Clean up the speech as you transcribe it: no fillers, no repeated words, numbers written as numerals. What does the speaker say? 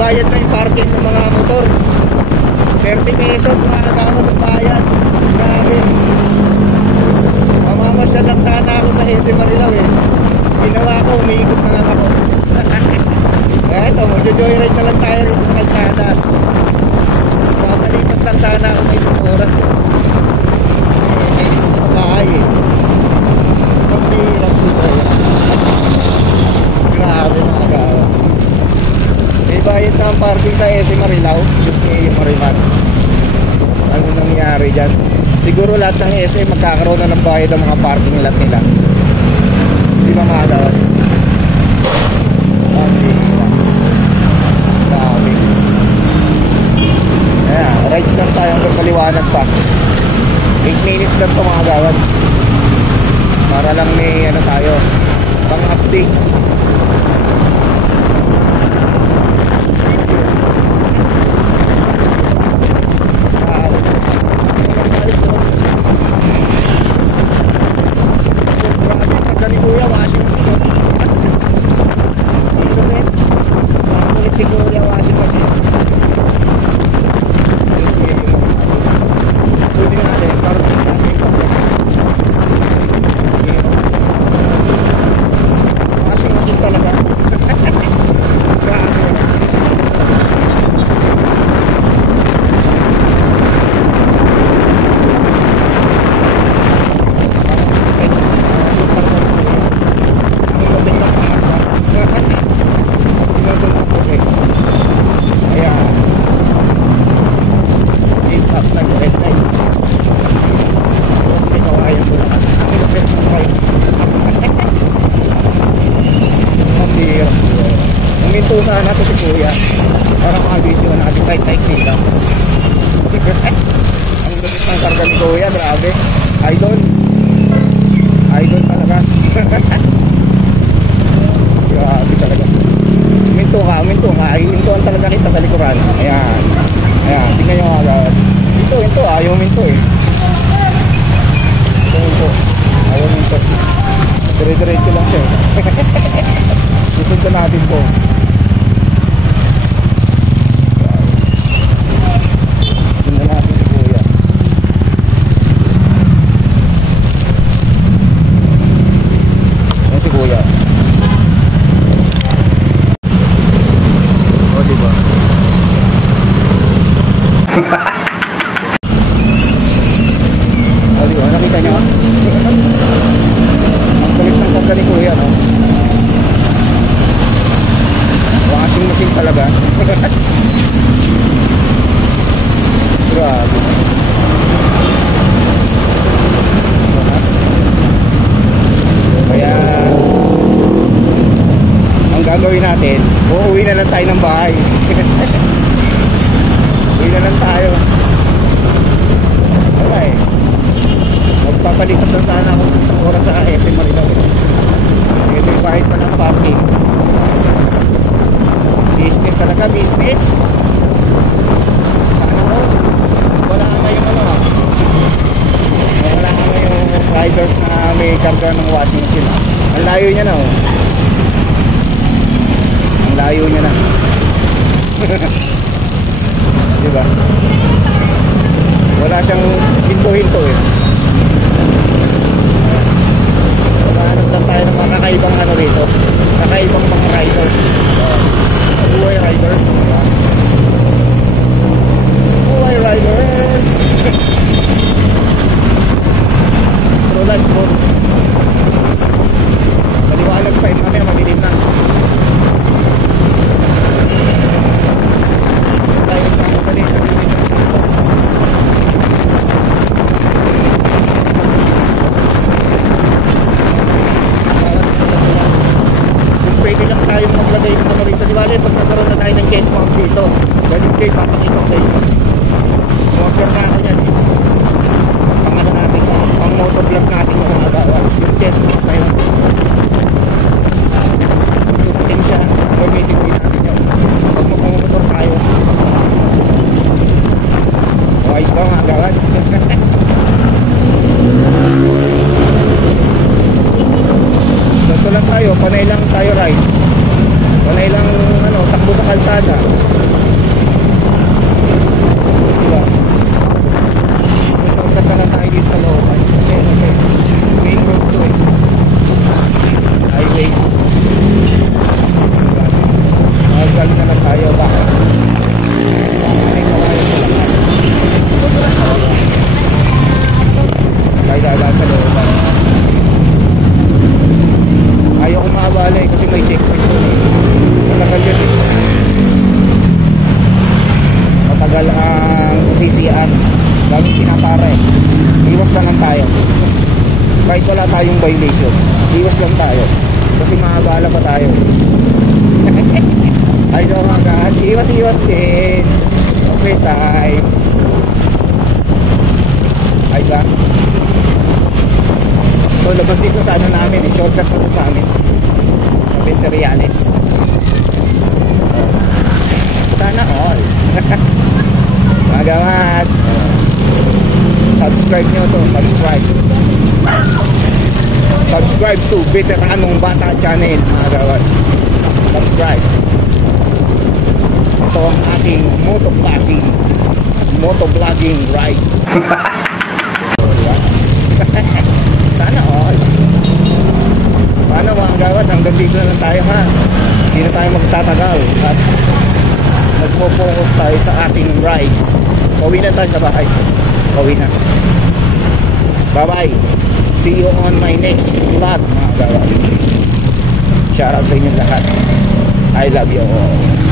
bayad na yung parking ng mga motor. 30 pesos mga gamot ang bayad. Grabe. Mamamasyal lang sana ako sa SM Marilao eh. Ginawa ko, umiikot na lang ako. Kaya ito, magjo-joyride na lang tayo rin sa kalsada. Papalipas lang sana ako ng isang oras eh. Bahay eh. Pagpirap dito eh. Grabe mga gawa. May bayad na ang parking sa SM Marilao. Yung Marilao. Ano nangyari dyan? Siguro lahat ng SM magkakaroon na ng bayad ang mga parking lot nila. Hindi ba mga gawa? Grabe. Ayan, rides lang tayo hanggang paliwanag pa. 8 minutes lang ito mga gawad. Para lang may ano tayo, pang update. Sana natin si Kuya para maka-video natin kahit taxi lang. Ang gusto ng karga ni Kuya, grabe. Idol talaga. Grabe talaga. Minto ka ihintuan talaga kita sa likuran. Ayan, tingnan nyo mga gawad. Hinto, ayaw minto eh. Hinto, ayaw minto. Dire-diretso lang siya. Susunod natin po. Nakita nyo? Ang galit ng kanta ni Kuya, no? Washing machine talaga. Grabe. Kaya ang gagawin natin, uuwi na lang tayo ng bahay. Uwi na lang tayo. Wala eh. Magpapalipas lang sana ako sa oras sa SM Marilao. Ito yung kahit pa ng parking. Business talaga, business. Ano? Wala na yung ano. Wala na yung riders na may karga ng washing machine. Ang layo niya na oh. Ang layo niya na. Diba? Wala siyang hinto-hinto eh. Mahanap lang tayo ng mga kakaibang ano rito. Kakaibang mga riders. Buhay riders. Buhay riders. Pero last boat. Maliwanag pa yun kami. Madilim na. Tayo nagkakalita sa gilid. Pwede lang tayong maglagay ng ano rito. Di ba pag nagkaroon na tayo ng chest mount dito, galing kayo, papakita ko sa inyo. Motor na ako yan eh. Pang ano natin, pang motor vlog natin mga gawa. Yung chest mount na yun. Tuputin siya, gamitin din natin yun. Pag magmumotor tayo. Ayos ba mga gawa? Ganito lang tayo, panay lang tayo ride. Panay lang ano, takbo sa kalsada. pare. Iwas lang tayo. Kahit wala tayong violation, iwas lang tayo. Kasi maabala pa tayo. Ay, no, mga guys. Iwas din. Okay, time. Ay ba? So, labas dito sa ano namin. Shortcut pa ito sa amin. Sa Venterianes. Sana all. Magamat. Subscribe nyo to. Subscribe to Veteranong Bata Channel. Magamat. Subscribe. Ito ang ating motovlogging ride. Sana all. Paano mga gawad, hanggang dito na lang tayo ha. Hindi na tayo magtatagal at magpo-focus tayo sa ating ride. Pauwi na tayo sa bahay. Pauwi na. Bye bye. See you on my next vlog mga gawad. Shout out sa inyo lahat. I love you all.